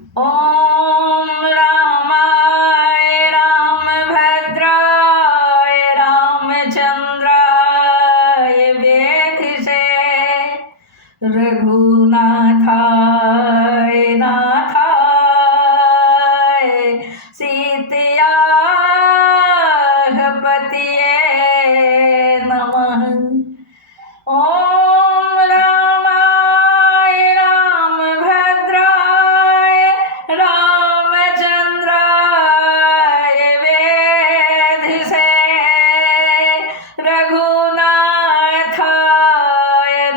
ॐ रामाय रामभद्राय रामचन्द्राय वेधसे रघुनाथाय नाथाय सीतया पतये नमः। ॐ रामाय रामभद्राय रामचन्द्राय वेधसे रघुनाथाय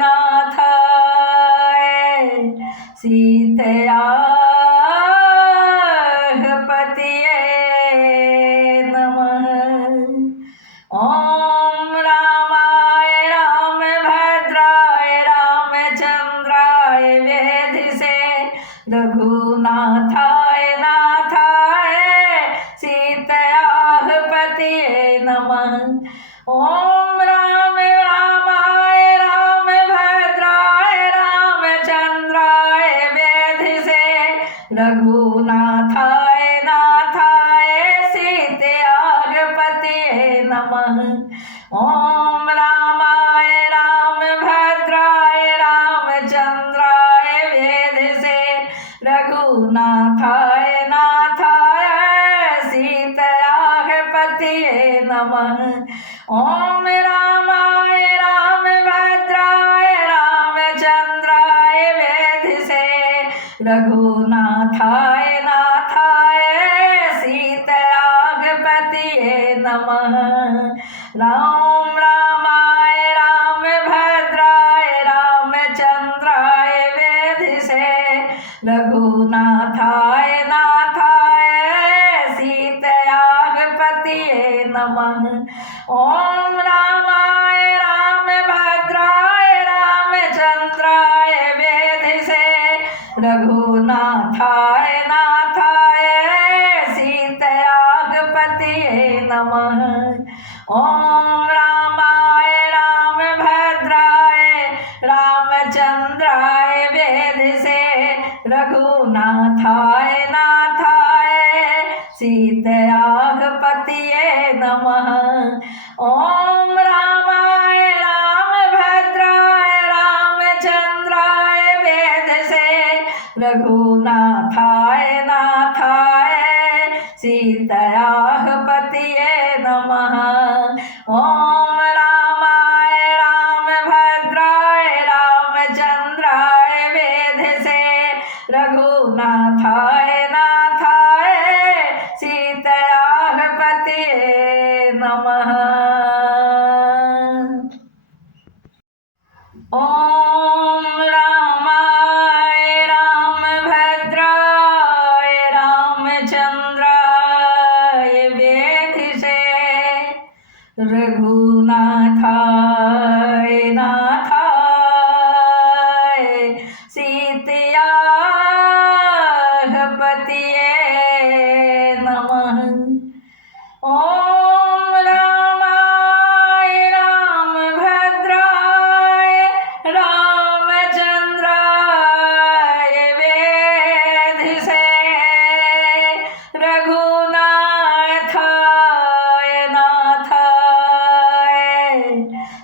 नाथाय सीतया पतये नमः। ॐ रामाय रामभद्राय रामचन्द्राय वेधसे रघुनाथाय नाथाय सीतया पतये नमः। ॐ रामाय रामभद्राय रामचन्द्राय वेधसे रघुनाथाय नाथाय सीतया पतये नमः। ॐ रामाय रामभद्राय रामचन्द्राय वेधसे रघुनाथाय नाथाय सीतया पतये नमः। ॐ रामाय रामभद्राय रामचन्द्राय वेधसे रघुनाथाय नाथाय सीतया पतये नमः। राम रामाय रामभद्राय रामचन्द्राय वेधसे रघुनाथाय नाथाय सीतया पतये नमः। ॐ रामाय रामभद्राय रामचन्द्राय वेधसे रघुनाथाय नाथाय सीतया पतये नमः। ॐ रामाय रामभद्राय रामचन्द्राय वेधसे रघुनाथाय नाथाय सीतया पतये नमः। ॐ रामाय रामभद्राय रामचन्द्राय वेधसे रघुनाथाय नाथाय सीतया पतये नमः। ॐ रामाय रामभद्राय रामचन्द्राय वेधसे रघुनाथाय नाथाय सीतया पतये नमः। ॐ रामाय रामभद्राय रामचन्द्राय वेधसे रघुनाथाय नाथाय सीतया पतये नमः। ॐ रामाय रामभद्राय रामचन्द्राय वेधसे रघुनाथाय नाथाय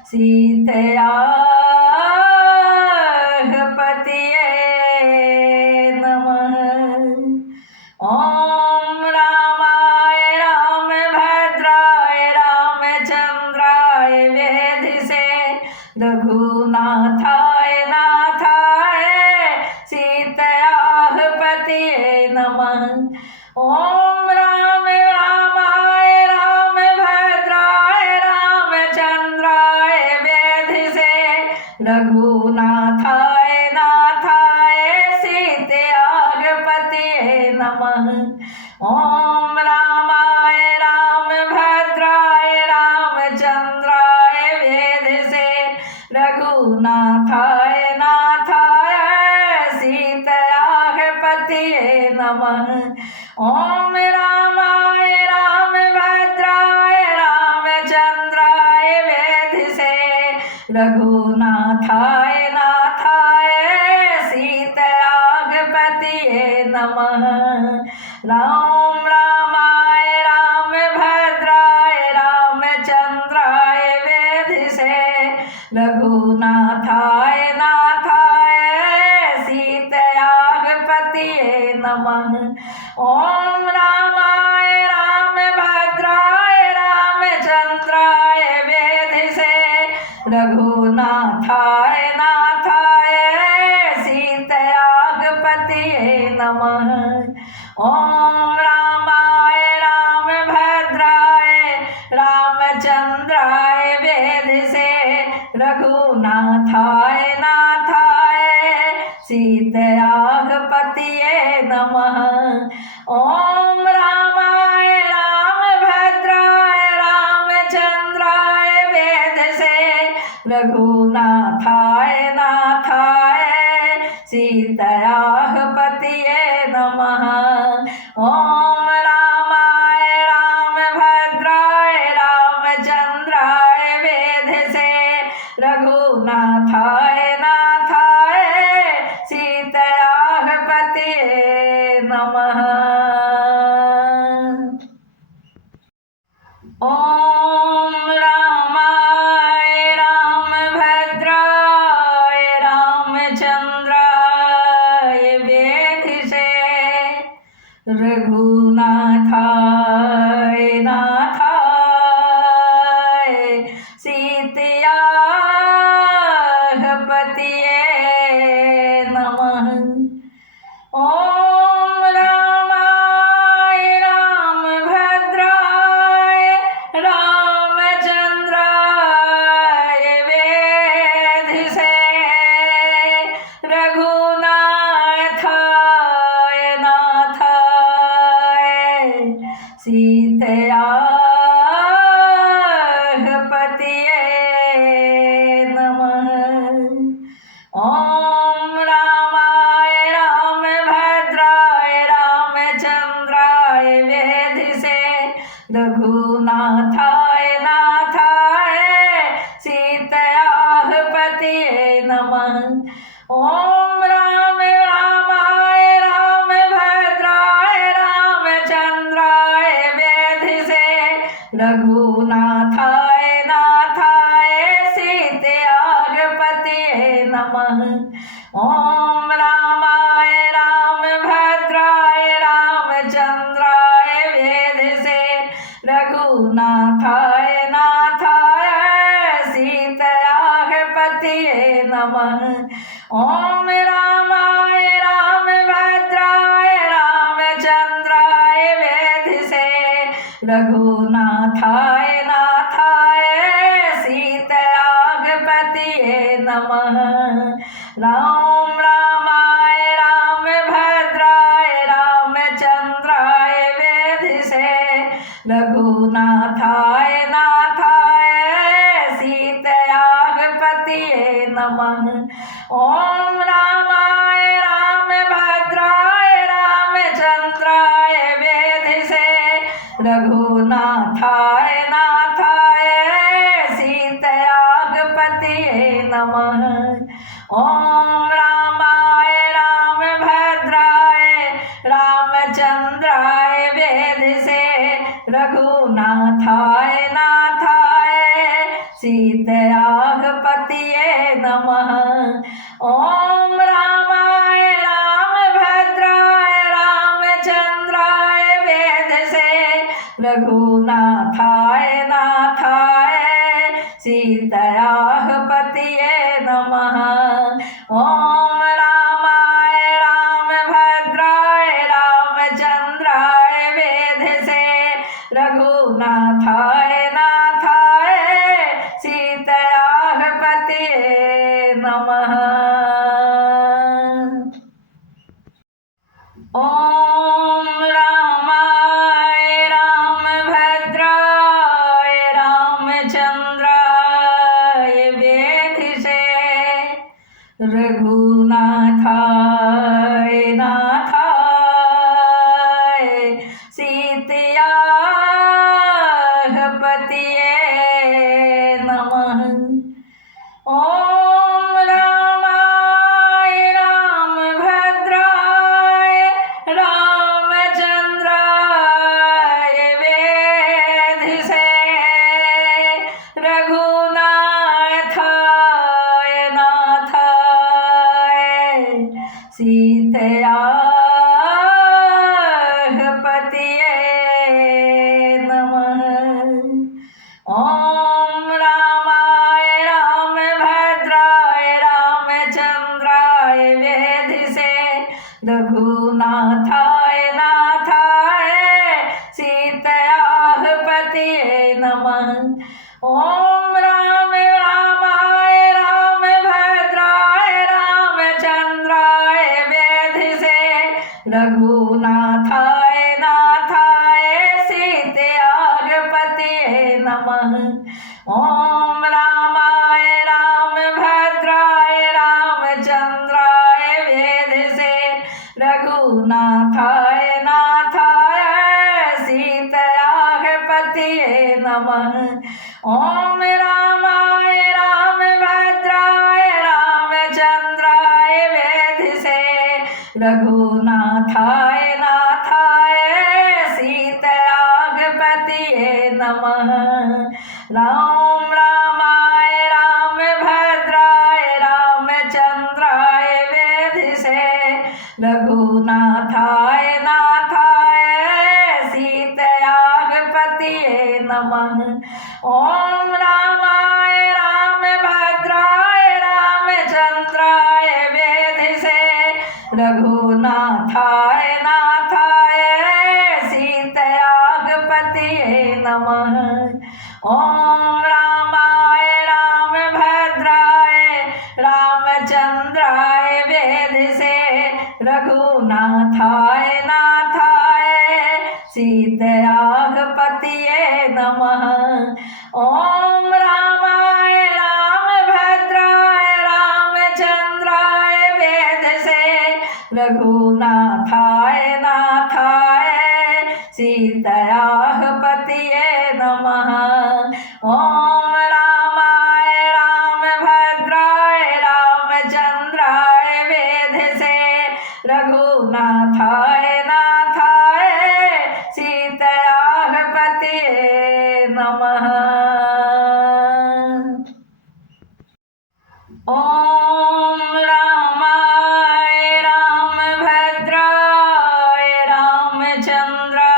सीतया पतये नमः। ॐ रामाय रामभद्राय रामचन्द्राय वेधसे रघुनाथाय नाथाय सीतया पतये नमः। ॐ रामाय रामभद्राय रामचन्द्राय वेधसे रघुनाथाय नाथाय सीतया पतये नमः। ॐ रामाय रामभद्राय रामचन्द्राय वेधसे रघुनाथाय नाथाय सीतया पतये नमः। ॐ रामाय रामभद्राय रामचन्द्राय वेधसे रघुनाथाय नाथाय सीतया पतये नमः। राम रामाय रामभद्राय रामचंद्राय वेधसे रघुनाथाय नाथाय सीतयागपतये नमः। ओम रामाय रामभद्राय रामचंद्राय वेधसे रघुनाथाय नाथाय सीतयागपतये नमः। ओम रामाय रामभद्राय रामचंद्राय वेधसे रघुनाथाय नाथाय सीतयागपतये नमः। ओम रामाय रामभद्राय रामचंद्राय वेधसे रघुनाथाय नाथाय सीतयागपतये नमः। ओम रामाय रामभद्राय रामचंद्राय वेधसे रघुनाथाय नाथाय सीतयागपतये नमः। ओम रामाय रामभद्राय रामचंद्राय वेधसे रघुनाथाय नाथाय सीतयागपतये नमः। ओम रामाय रामभद्राय रामचंद्राय वेधसे रघुनाथाय नाथाय सीतयागपतये नमः। ओम रामाय रामभद्राय रामचंद्राय वेधसे रघुनाथाय नाथाय सीतयागपतये नमः। ओम रामाय रामभद्राय रामचंद्राय वेधसे रघुनाथाय नाथाय सीतयागपतये नमः। ओम रामाय रामभद्राय रामचंद्राय वेधसे रघुनाथाय नाथाय सीतयागपतये नमः। ओम रामाय रामभद्राय रामचंद्राय वेधसे रघुनाथाय नाथाय सीतयागपतये नमः। राम रामाय रामभद्राय रामचंद्राय वेधसे रघुनाथाय नाथाय सीतयागपतये नमः। ओम रामाय रामभद्राय रामचंद्राय वेधसे रघुनाथाय नाथाय सीतयागपतये नमः। ओम रामाय रामभद्राय रामचंद्राय वेधसे रघुनाथाय नाथाय सीतयागपतये नमः। ओम रामाय रामभद्राय रामचंद्राय वेधसे रघुनाथाय नाथाय सीतयागपतये नमः। ओम रामाय रामभद्राय रामचंद्राय वेधसे रघुनाथाय नाथाय सीतयागपतये नमः। ओम रामाय रामभद्राय रामचंद्राय वेधसे रघुनाथाय नाथाय सीतयागपतये नमः। ओम रामाय रामभद्राय रघुनाथाय नाथाय सीतायाः पतये नमः। ओम राम रामाय रामभद्राय रामचंद्राय वेधसे रघुनाथाय नाथाय सीतायाः पतये नमः। ओम रामाय रामभद्राय रामचंद्राय वेधसे रघुनाथाय नाथाय सीतायाः पतये नमः। ओम रामाय रामभद्राय रामचंद्राय वेधसे रघुनाथाय नाथाय सीतायाः पतये नमः। राम रामाय रामभद्राय रामचंद्राय वेधसे रघुनाथाय नाथाय सीतायाः पतये नमः। ओम रामाय रामभद्राय रामचंद्राय वेधसे रघुनाथाय नाथाय सीतायाः पतये नमः। ओम रामाय रामभद्राय रामचंद्राय वेधसे रघुनाथाय नाथाय सीतायाः पतये नमः। ओम रामाय रामभद्राय रामचंद्राय वेधसे रघुनाथाय नाथाय सीतायाः पतये नमः। ओम रामाय रामभद्राय रामचंद्राय वेधसे रघुनाथाय नाथाय सीतायाः पतये नमः। ओम रामाय रामभद्राय रामचंद्राय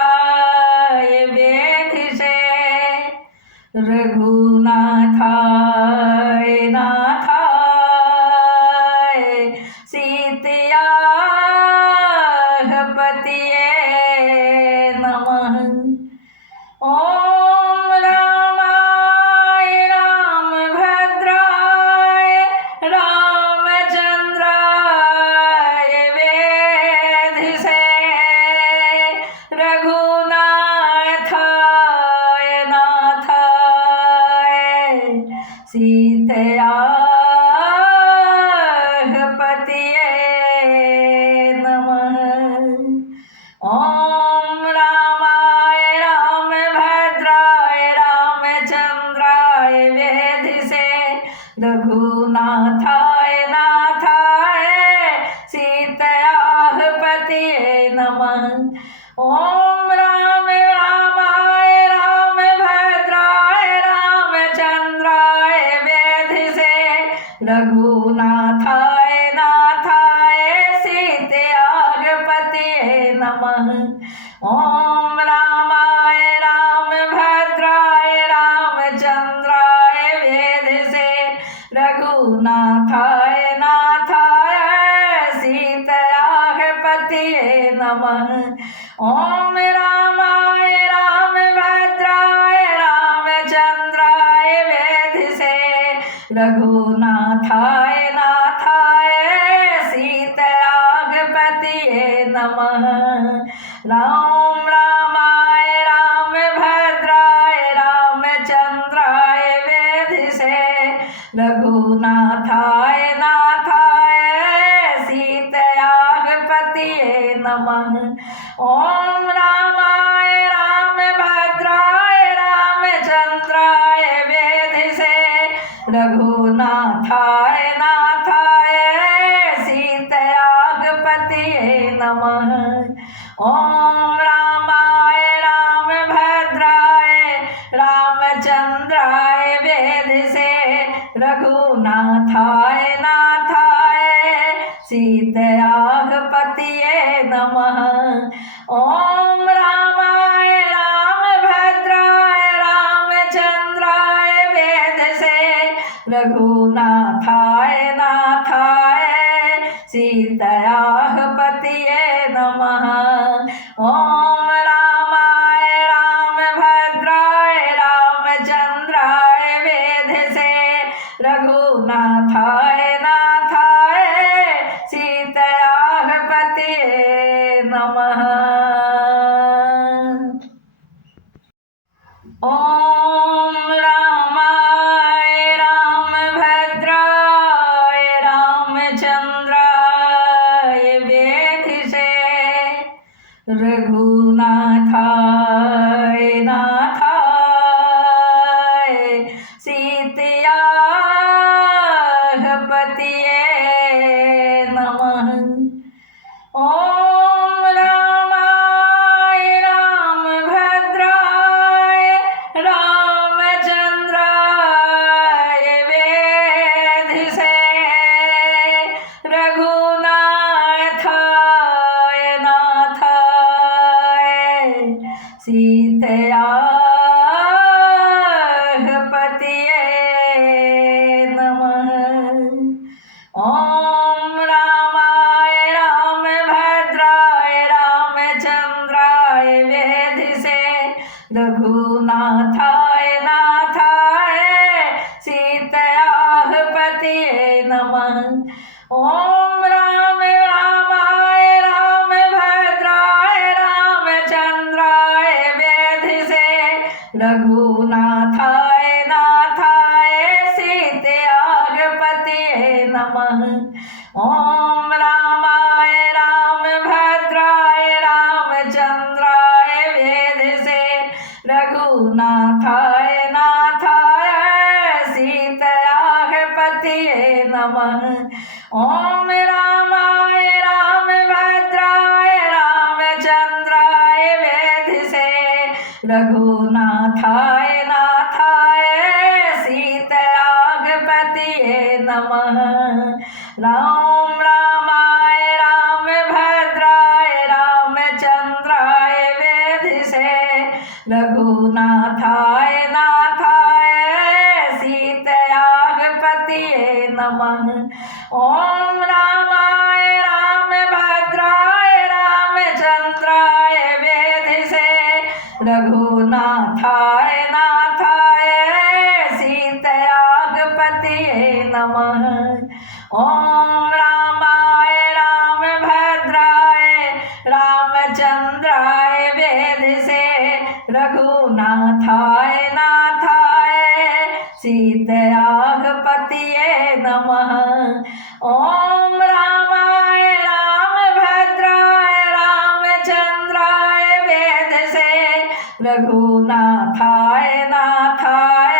वेधसे रघुनाथाय नाथाय सीतायाः पतये नमः। ओम रामाय रामभद्राय रामचंद्राय वेधसे रघुनाथाय नाथाय सीतायाः पतये नमः। ओम रामाय रामभद्राय रामचंद्राय वेधसे रघुनाथाय नाथाय सीतायाः पतये नमः। ओम रामाय रामभद्राय रामचंद्राय वेधसे रघुनाथाय नाथाय सीतायाः पतये नमः। ओम रामाय रामभद्राय रामचंद्राय वेधसे रघुनाथाय नाथाय सीतायाः पतये नमः। ओम रामाय रामभद्राय रामचंद्राय वेधसे रघुनाथाय नाथाय सीतायाः पतये नमः। राम रामाय रामभद्राय रामचंद्राय वेधसे रघुनाथाय नाथाय सीतायाः पतये नमः। ओम रामाय रामभद्राय रामचंद्राय वेधसे रघुनाथाय नाथाय सीतायाः पतये नमः। ओम रामाय रामभद्राय रामचंद्राय वेधसे रघुनाथाय नाथाय सीतायाः पतये नमः। ओम रामाय रामभद्राय रामचंद्राय वेधसे रघुनाथाय नाथाय सीतायाः पतये नमः। नमः। ॐ रामाय रामभद्राय रामचन्द्राय वेधसे रघुनाथाय नाथाय सीतयाः पतये नमः। ॐ रामाय रामभद्राय रामचन्द्राय वेधसे रघुनाथाय नाथाय सीतयाः पतये नमः। ॐ रामाय रामभद्राय रामचन्द्राय वेधसे रघुनाथाय नाथाय सीतयाः पतये नमः। ॐ रामाय रामभद्राय रामचन्द्राय वेधसे रघुनाथाय नाथाय सीतयाः पतये नमः। ॐ रामाय रामभद्राय रामचन्द्राय वेधसे रघुनाथाय नाथाय सीतयाः पतये नमः। ॐ रामाय रामभद्राय रामचन्द्राय वेधसे रघुनाथाय नाथाय सीतयाः पतये नमः। ॐ रामाय रामभद्राय रामचन्द्राय वेधसे रघुनाथाय नाथाय सीतयाः पतये नमः। रामाय रामभद्राय रामचन्द्राय वेधसे रघुनाथाय नाथाय सीतयाः पतये नमः। ॐ रामाय रामभद्राय रामचन्द्राय वेधसे रघुनाथाय नाथाय सीतयाः पतये नमः। ॐ रामाय रामभद्राय रामचन्द्राय वेधसे रघुनाथाय नाथाय सीतयाः पतये नमः। ॐ रामाय रामभद्राय रामचन्द्राय वेधसे रघुनाथाय नाथाय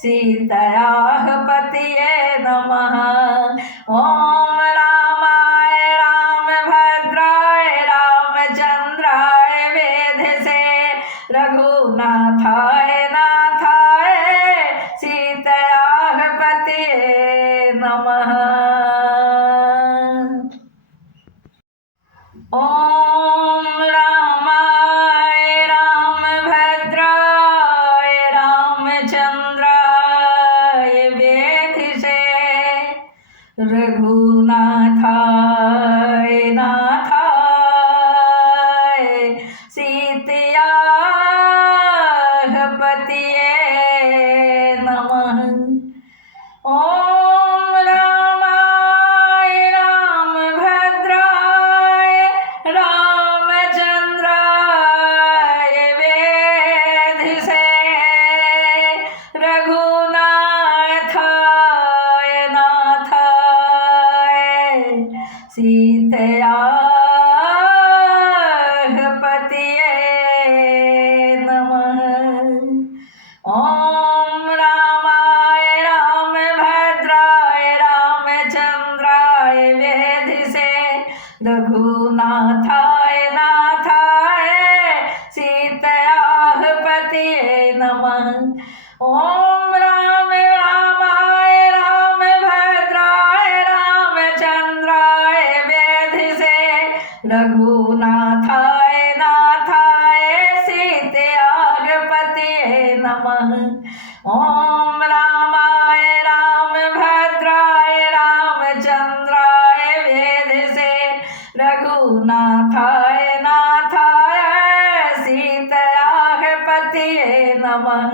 सीतयाः पतये नमः। ॐ रामाय रामभद्राय रामचन्द्राय वेधसे रघुनाथाय नाथाय सीतयाः पतये नमः। ॐ रामाय रामभद्राय रामचन्द्राय वेधसे रघुनाथाय नाथाय सीतयाः पतये नमः। ॐ रामाय रामभद्राय रामचन्द्राय वेधसे रघुनाथाय नाथाय सीतयाः पतये नमः। ॐ रामाय रामभद्राय रामचन्द्राय वेधसे रघुनाथाय नाथाय सीतयाः पतये नमः। ॐ रामाय रामभद्राय रामचन्द्राय वेधसे रघुनाथाय नाथाय सीतयाः पतये नमः। ॐ रामाय रामभद्राय रामचन्द्राय वेधसे रघुनाथ नाथाय सीतायाः पतये नमः।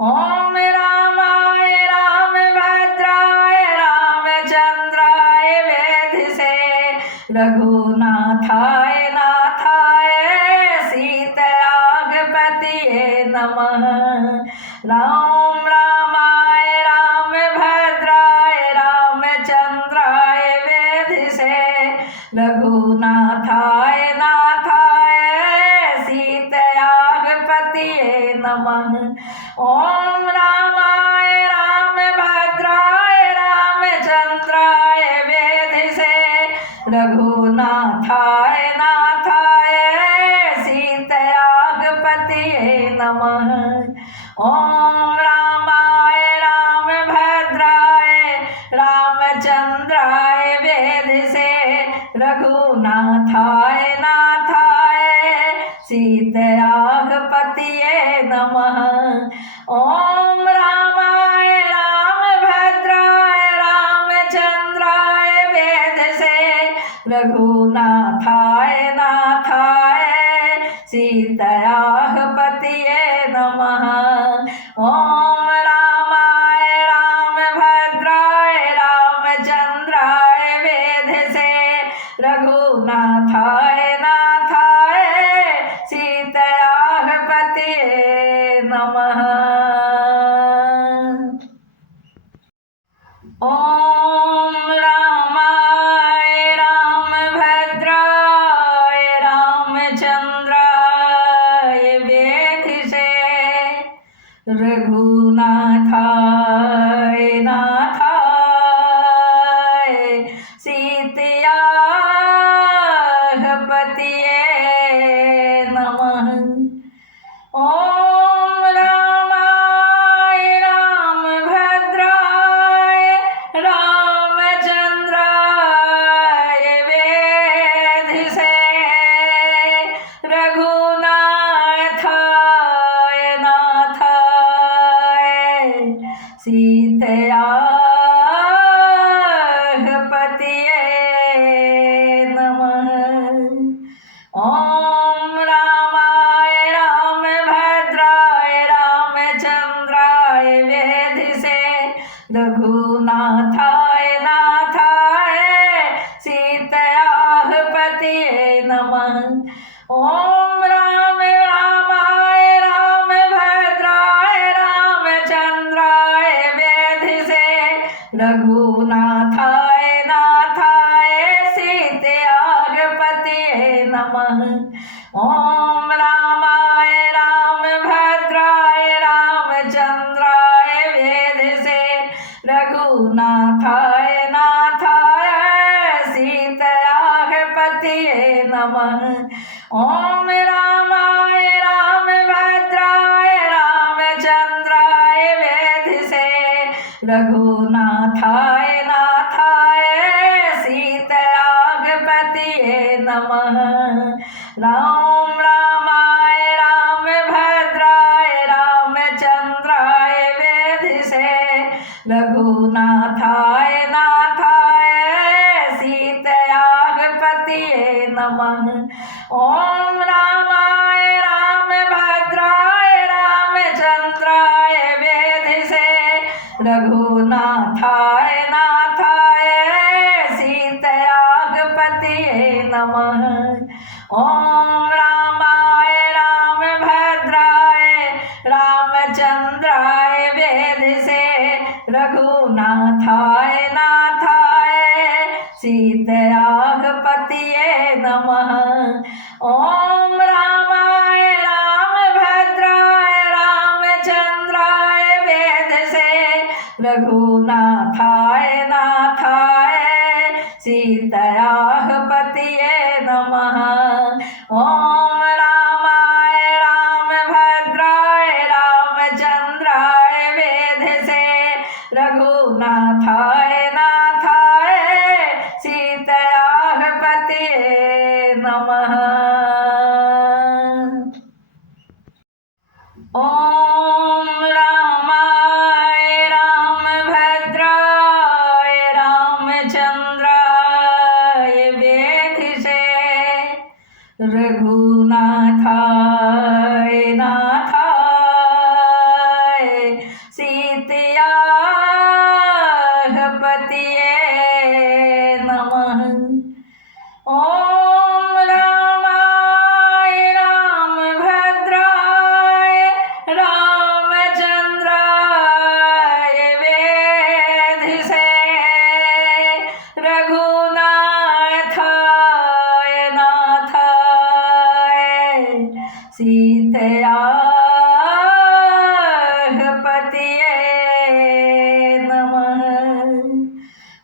ॐ रामाय रामभद्राय रामचन्द्राय वेधसे रघुनाथाय नाथाय सीतायाः पतये नमः। राम रामाय रामभद्राय रामचन्द्राय वेधसे रघुनाथाय नाथाय सीतायाः पतये नमः। ॐ रामाय रामभद्राय रामचन्द्राय वेधसे रघुनाथाय नाथाय सीतायाः पतये नमः। ॐ रामाय रामभद्राय रामचन्द्राय वेधसे रघुनाथाय नाथाय सीतायाः पतये नमः। ॐ रामाय रामभद्राय रामचन्द्राय वेधसे रघुनाथाय नाथाय सीतायाः पतये नमः। ॐ रामाय रामभद्राय रामचन्द्राय वेधसे रघुनाथाय नाथाय सीतायाः पतये नमः। ॐ रामाय रामभद्राय रामचन्द्राय वेधसे रघुनाथाय नाथाय सीतायाः पतये नमः। ॐ रामाय रामभद्राय रामचन्द्राय वेधसे रघुनाथाय नाथाय सीतायाः पतये नमः। ॐ रामाय रामभद्राय रामचन्द्राय वेधसे रघुनाथाय नाथाय सीतायाः पतये नमः। ॐ रामाय रामभद्राय रामचन्द्राय वेधसे रघुनाथाय नाथाय सीतायाः पतये नमः। ॐ रामाय रामभद्राय रामचन्द्राय वेधसे रघुनाथाय नाथाय सीतायाः पतये नमः। ॐ रामाय रामभद्राय रामचन्द्राय वेधसे रघुनाथाय नाथाय सीतायाः पतये नमः। राम रामाय रामभद्राय रामचन्द्राय वेधसे रघुनाथाय नाथाय सीतायाः पतये नमः। ॐ रामाय रामभद्राय रामचन्द्राय वेधसे रघुनाथाय नाथाय सीतायाः पतये नमः। ॐ रामाय रामभद्राय रामचन्द्राय वेधसे रघुनाथाय नाथाय सीतायाः पतये नमः। ॐ रामाय रामभद्राय रामचन्द्राय वेधसे रघुनाथाय नाथाय सीतायाः पतये नमः। ॐ रामाय रामभद्राय रामचन्द्राय वेधसे रघुनाथाय नाथाय सीतायाः पतये नमः। ॐ रामाय रामभद्राय रामचन्द्राय वेधसे रघुनाथाय नाथाय सीतया पतिये नमः। ओम रामाय रामभद्राय रामचंद्राय वेधसे रघुनाथाय नाथाय सीतया पतिये नमः।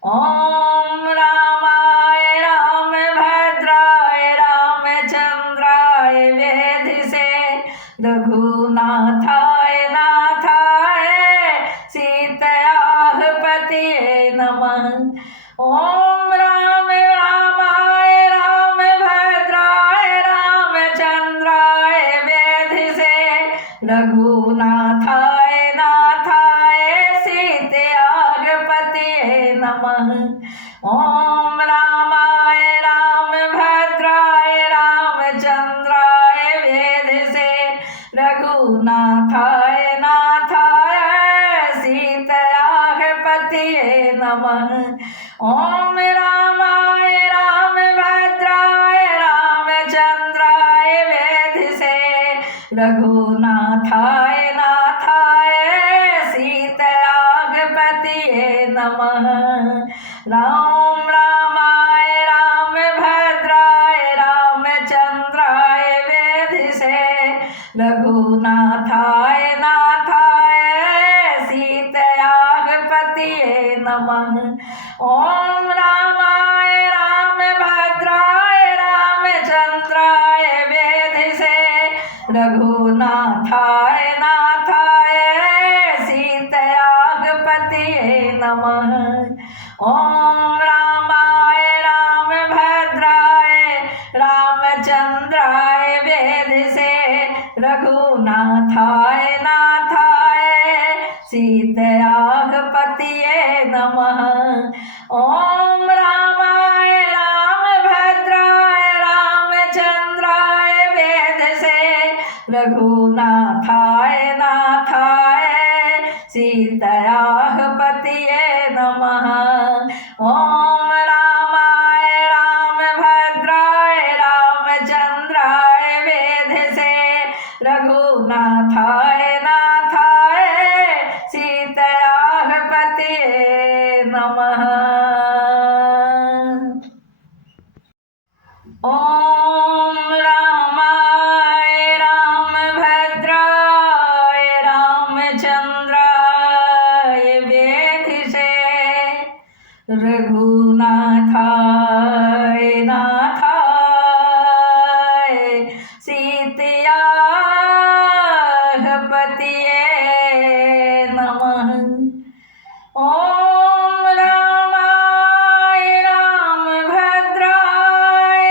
ओम रामाय रामभद्राय रामचंद्राय वेधसे रघुनाथाय नाथाय सीतया पतिये नमः। ओम रामाय रामभद्राय रामचंद्राय वेधसे रघुनाथाय नाथाय सीतया पतिये नमः। ओम रामाय रामभद्राय रामचंद्राय वेधसे रघुनाथाय नाथाय सीतया पतिये नमः। ओम रामाय रामभद्राय रामचंद्राय वेधसे रघुनाथाय नाथाय सीतया पतिये नमः। राम रामाय रामभद्राय रामचंद्राय वेधसे रघुनाथाय नाथाय सीतया पतिये नमः। ओम रामाय रामभद्राय रामचंद्राय वेधसे रघुनाथाय नाथाय सीतया पतिये नमः। ओम रामाय रामभद्राय रामचंद्राय वेधसे रघुनाथाय नाथाय सीतया पतिये नमः। ओम रामाय रामभद्राय रामचंद्राय वेधसे रघुनाथाय नाथाय सीतया पतिये नमः। ओम रामाय रामभद्राय रामचंद्राय वेधसे रघुनाथाय नाथाय सीतया पतिये नमः। ओम रामाय रामभद्राय रामचंद्राय वेधसे रघुनाथाय नाथाय सीतया पतिये नमः। ओम रामाय रामभद्राय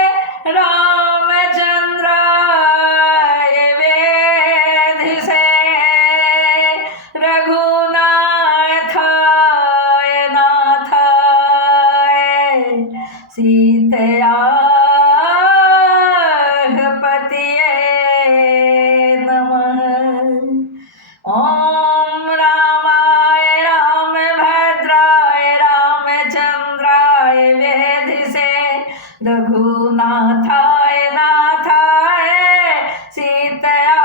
रामचंद्राय वेधसे रघुनाथाय नाथाय सीतया पतिये नमः। ओम रामाय रामभद्राय रामचंद्राय वेधसे रघुनाथाय नाथाय सीतया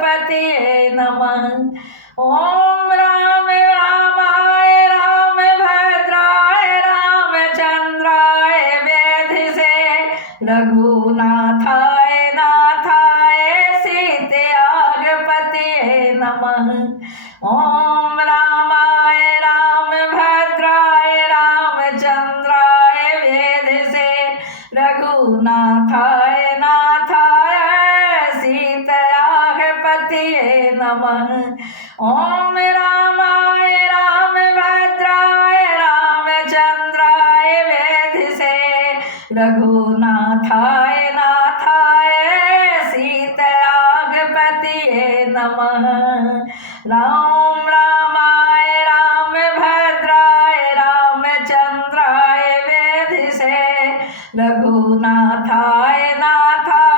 पतिये नमः। ओम रामाय रामभद्राय रामचंद्राय वेधसे रघुनाथाय नाथाय सीतया पतिये नमः। ओम रामाय रामभद्राय रामचंद्राय वेधसे रघुनाथाय नाथाय सीतया पतिये नमः। ओम रामाय रामभद्राय रामचंद्राय वेधसे रघुनाथाय नाथाय सीतया पतिये नमः। राम रामाय रामभद्राय रामचंद्राय वेधसे रघुनाथाय नाथाय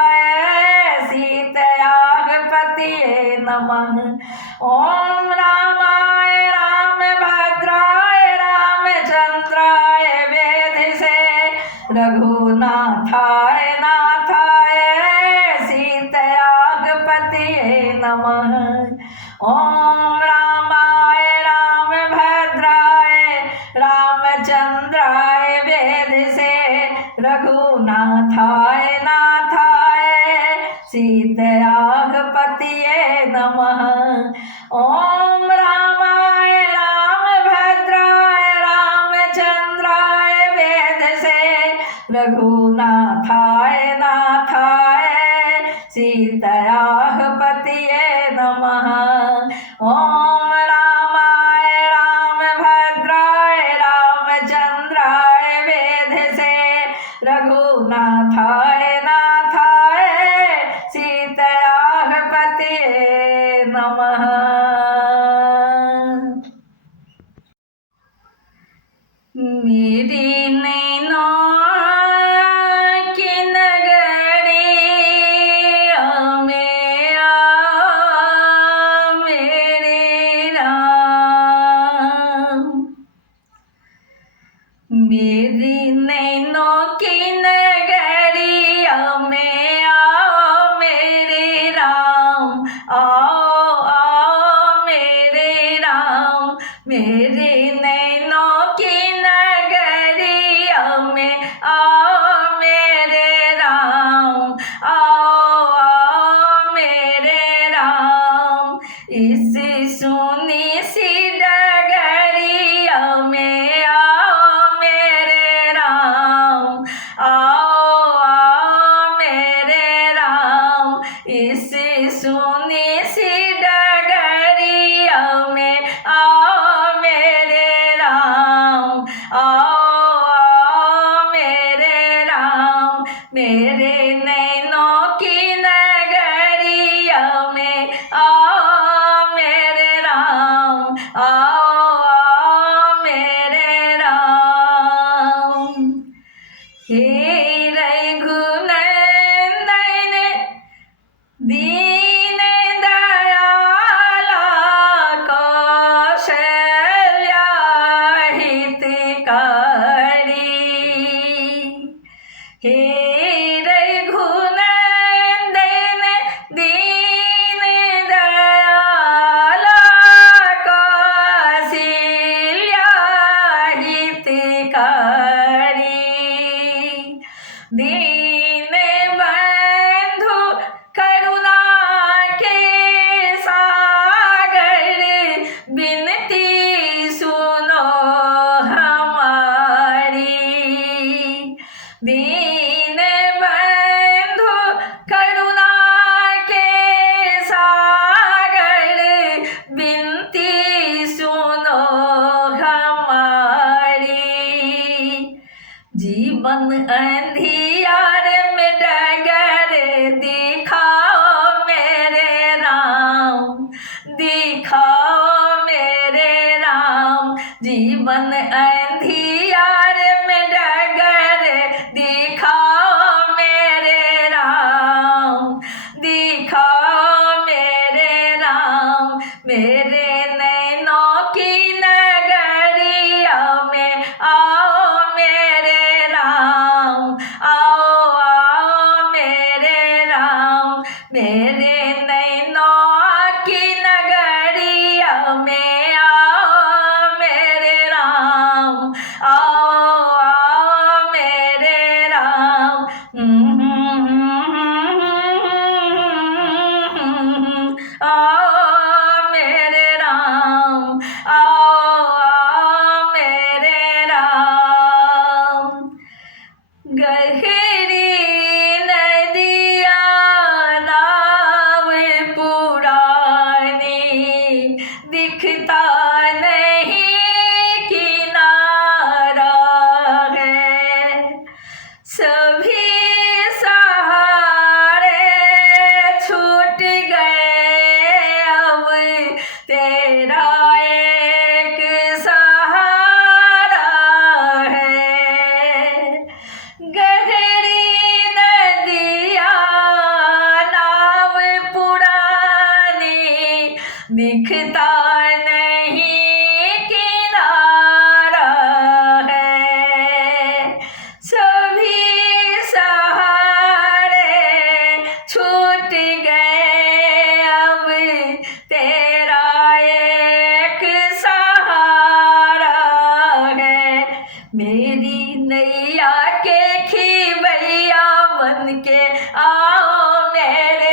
सीतयागपतये नमः। ॐ रामाय रामभद्राय रामचन्द्राय वेधसे रघुनाथाय नाथाय सीतयागपतये नमः। ॐ रामाय रामभद्राय रामचन्द्राय वेधसे रघुनाथाय नाथाय सीतयागपतये नमः। मेरी नैनों की नगरिया में आ मेरे राम। मेरी नैनों की नगरिया में आओ मेरे राम। आओ आओ मेरे राम। मेरे नैनों की नगरिया में आओ मेरे राम। आओ आओ मेरे राम। इस सुनी सी डगरिया में आओ मेरे राम। आओ आओ मेरे राम। इस सुनी सी डगरिया में आओ मेरे राम। आओ आओ मेरे राम। मेरे नैनों की नगरिया में आओ मेरे राम। आओ आओ मेरे राम। हे रघुनंदन दीन दयाला कौशल्या हितकारी। हे रघुनंदन दीन दयाला कौशल्या हितकारी। दीन बंधु करुणा के सागर बिनती सुनो हमारी। दीन बंधु करुणा के सागर बिनती सुनो हमारी। जीवन अंधियार में डगर दिखाओ मेरे राम। दिखाओ मेरे राम। जीवन अंधियार में डगर दिखाओ मेरे राम। दिखाओ मेरे राम। मेरे नैनों की नगरिया में आओ मेरे राम। आओ आओ मेरे राम। मेरे नैनों की नगरिया में आओ मेरे राम। आओ आओ मेरे राम। आओ मेरे राम। आओ आओ मेरे राम। गहरी नदिया नाव पुरानी दिखता नहीं किनारा है। सभी सहारे छूट गए अब तेरा एक सहारा है। गहरी नदिया नाव पुरानी दिखता नहीं किनारा है। सभी सहारे छूट गए अब तेरा एक सहारा है। मेरी नैया के खिबैया बन के आओ मेरे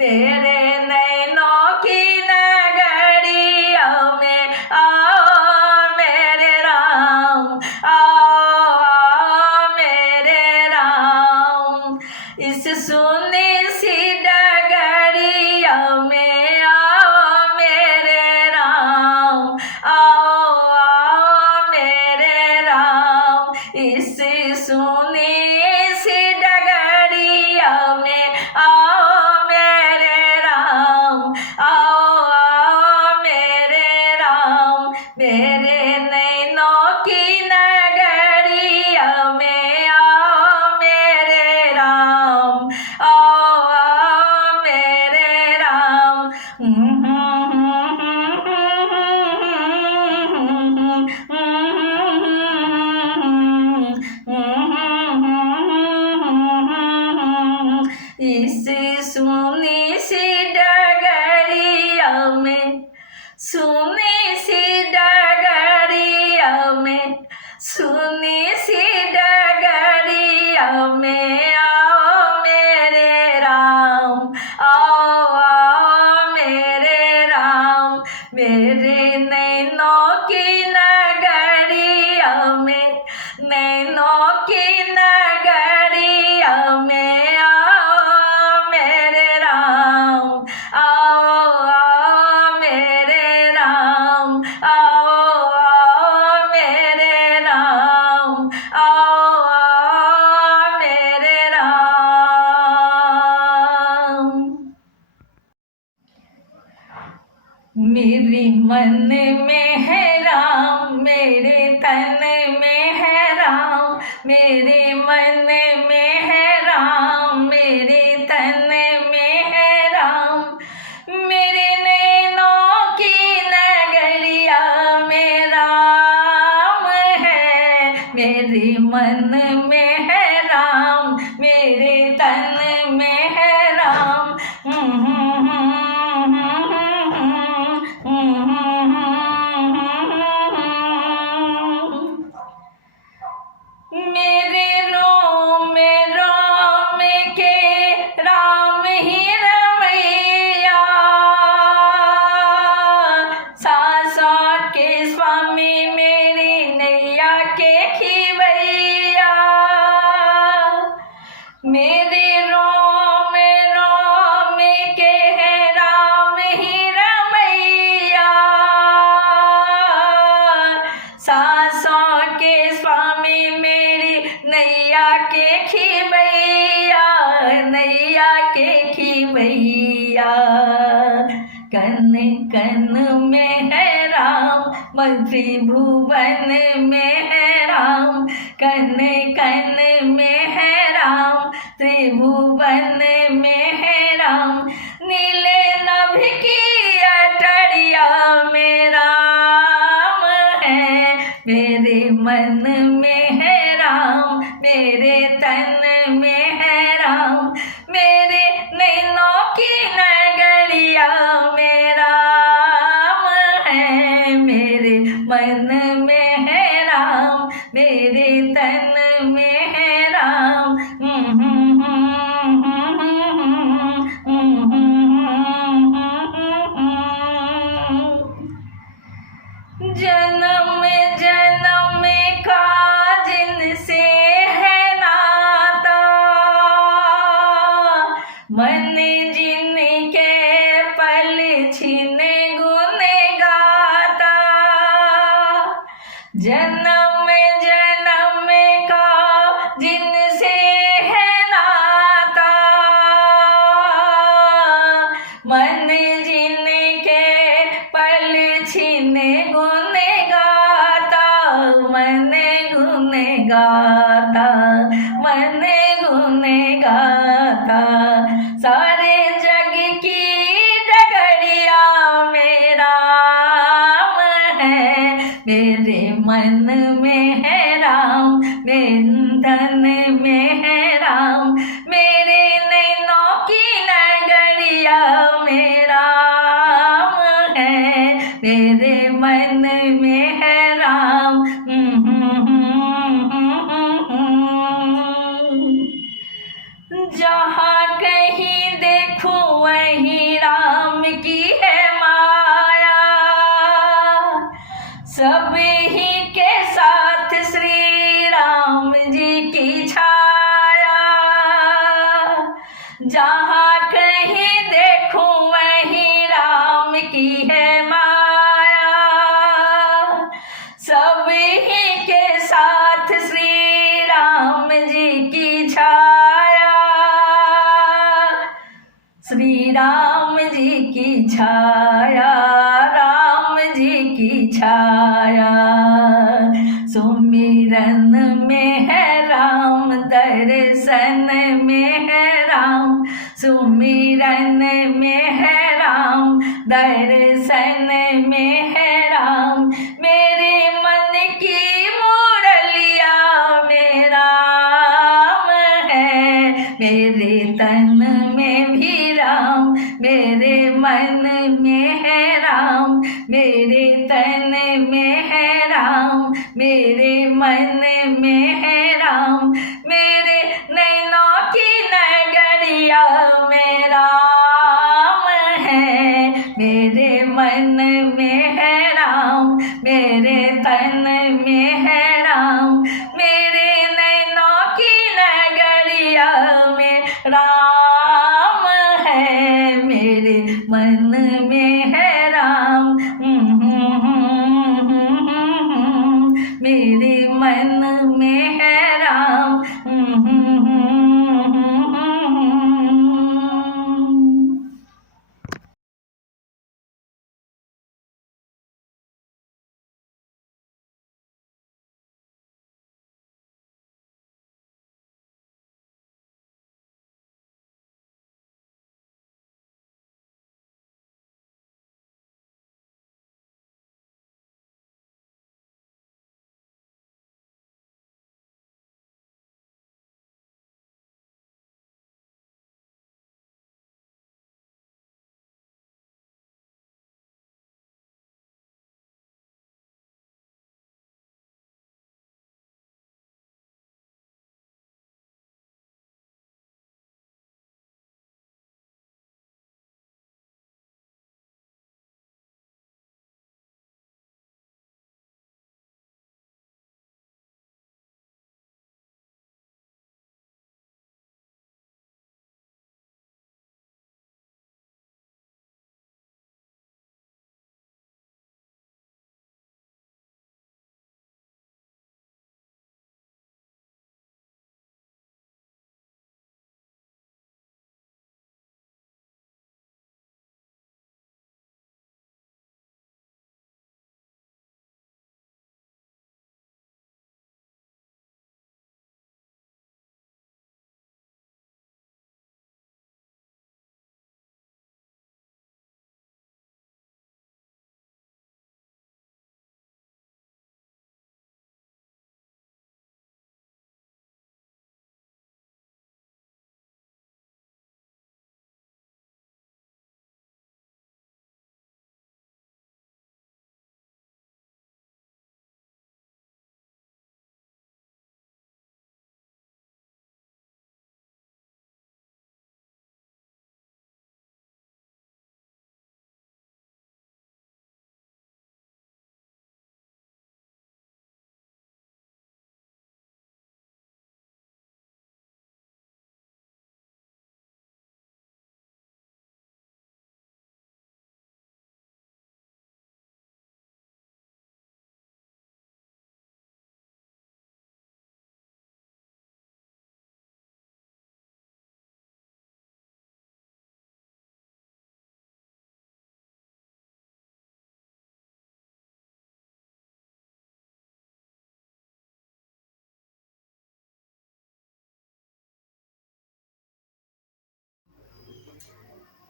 मेरे नैनों की नगरिया में आओ मेरे राम, आओ मेरे राम। इस सुनी सी डगरिया में आओ मेरे राम, आओ मेरे राम। इस सुनी सी डगरिया में आओ मेरे राम, आओ मेरे राम। मेरे नैनों की नगरिया में आओ मेरे राम, आओ मेरे राम। इस सुनी सी डगरिया में, सुनी सी डगरिया में, सुनी सी डगरिया में आओ मेरे राम, आओ मेरे राम। मेरे नैनों की नगरिया में, नैनों की नगरिया में आओ मेरे राम, आओ मेरे राम, आओ मेरे राम, आओ मेरे राम। मेरे मन में है राम, मेरे तन में है राम, मेरे मन में है राम, मेरे तन में है राम। मेरे नैनों की नगरिया में राम है, मेरे मन में है राम, मेरे तन में है राम। मेरे रोम के राम ही रमैया, सासों के स्वामी मेरी नैया के खिवैया। मेरे रोम के है राम ही रमैया, सासों के स्वामी मेरी नैया के खिवैया, नैया के खिवैया। कन कन में है राम, त्रिभुवन में है राम, कन कन में है राम, त्रिभुवन में है राम। नीले नभ की अटरिया में राम है, मेरे मन में है राम, मेरे तन में है राम। मेरे नैनों की नगरिया में राम है, मेरे मन में है राम, मेरे तन में है राम। जन्म जन्म का जिनसे है नाता, मन जिनके पल छिन गुन गाता। जन्म जन्म का जिनसे है नाता, मन जिनके पल छिन गुन गाता, मन गुन गाता, मन गुन गाता। सारे जग की डगरिया में राम है, मेरे मन में है राम, मेरे तन में है राम। मेरे नैनों की नगरिया में राम है, मेरे मन में है राम। जहाँ कहीं देखूं वहीं जी की छाया, राम जी की छाया। सुमिरन में है राम, दर्शन में है राम, सुमिरन में है राम, दर्शन में है राम। मेरे मन की मुरलिया में राम है, मेरे तन में भी राम, मेरे मन में है राम, मेरे तन में है राम, मेरे मन में है राम। मेरे नैनों की नगरिया में राम है, मेरे मन में है राम, मेरे तन में है राम। मेरे नैनों की नगरिया में राम है, मेरे मन में है राम। मेरे मन में है राम।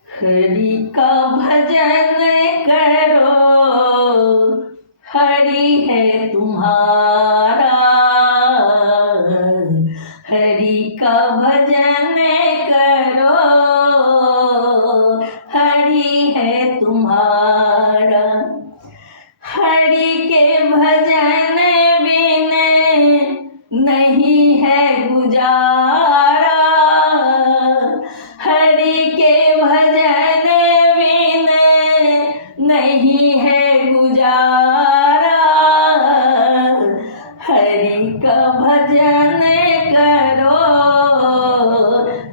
हरि का भजन करो, हरि है तुम्हारा। हरि का भजन करो, हरि है तुम्हारा। हरि के भजन बिन नहीं है गुजारा। हरि के भजन बिन नहीं है गुजारा। हरि का भजन करो,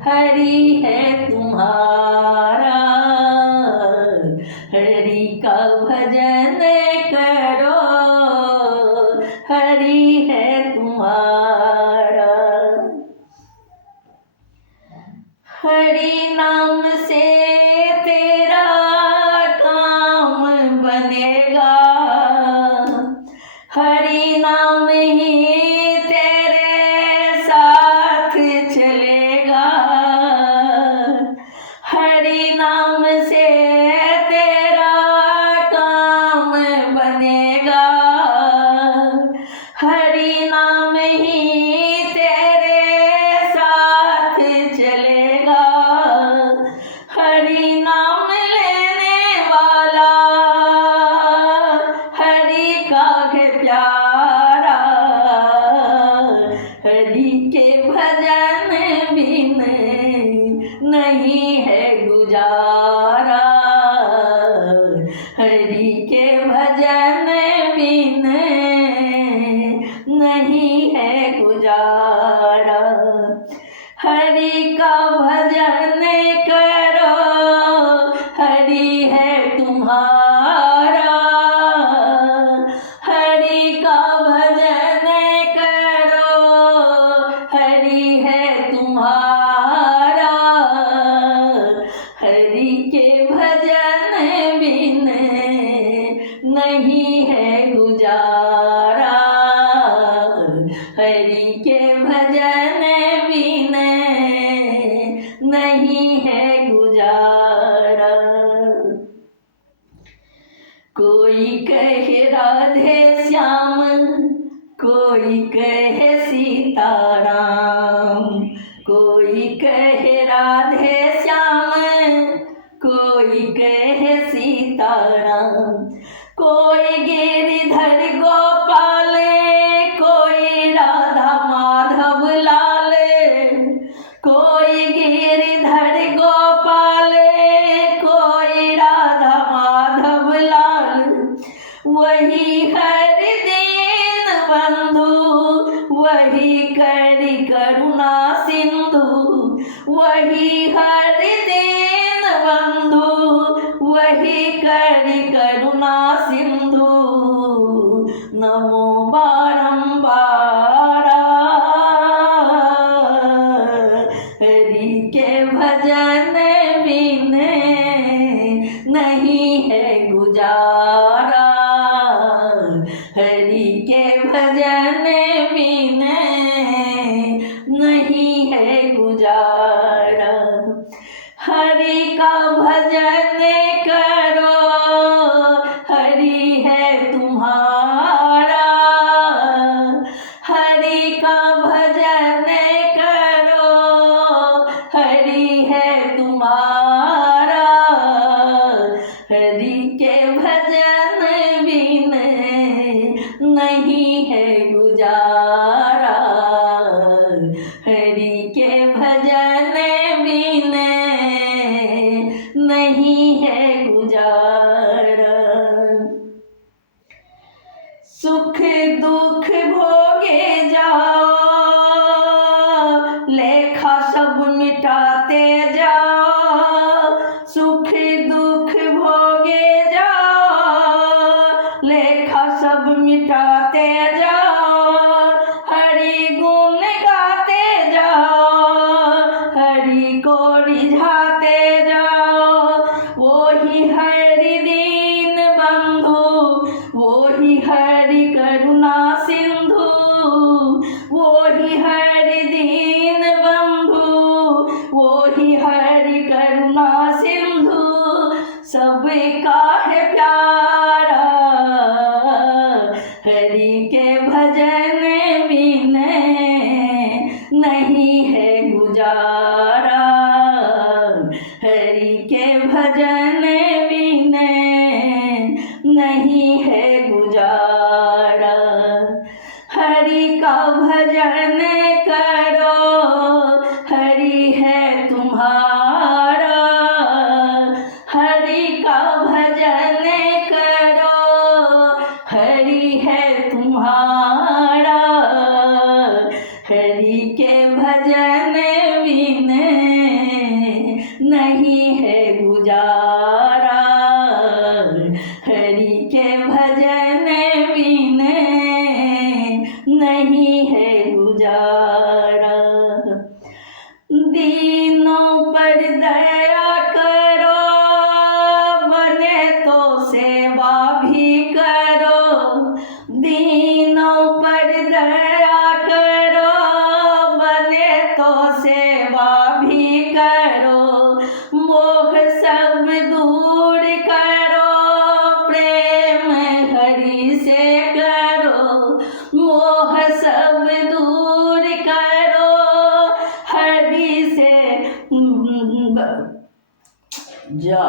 हरि है तुम्हारा। हरि का भजन करो, हरि है तुम्हारा। हरि नाम से तेरा के भजन बिन नहीं है गुजारा, हरि के भजन बिन नहीं है गुजारा। कोई कहे राधे श्याम, कोई कहे सीताराम, कोई कहे राधे श्याम, कोई कहे सीताराम। कोई गिरधर गोपाल, कोई राधा माधव लाल, कोई गिरधर गोपाल, कोई राधा माधव लाल। वही हर दीन बंधु, वही करि करुणा सिंधु, वही हर दीन बंधु, वही करि करुणा सिंधु। नमो बारंबार हरि के भजन बिन नहीं है गुजारा, हरि के भजन बिन नहीं है गुजारा। हरि का भजन करो, हरि है तुम्हारा, हरि का भजन करो, हरि है तुम्हारा। हरि के भजन बिन नहीं है गुजारा, हरि के भजन बिन नहीं है गुजारा। सुख दुख भोगे जाओ, लेखा सब मिटाते जाओ। सुख दुख भोगे जाओ, लेखा सब मिटाते जाओ। हरि गुण गाते जाओ, हरि को रिझाते जाओ। वही हरि दीन बंधु, वही हरि करुणा सिंधु, वही हरि दीन बंधु, वही हरि करुणा सिंधु। सबका है प्यारा, हरि के भजन बिन नहीं है गुजारा, हरि के भजन बिन नहीं है गुजारा। हरि का भजन करो, हरि है तुम्हारा, हरि का भजन करो, हरि है तुम्हारा। हरि के भजन बिन नहीं है गुजारा, हरि के भजन बिन नहीं है गुजारा। दीनों पर दया करो, बने तो सेवा भी करो। दीनों पर दया करो, बने तो सेवा भी करो। मोह सब दूर करो, प्रेम हरि से करो। मोह सब दूर करो, हरि से जा।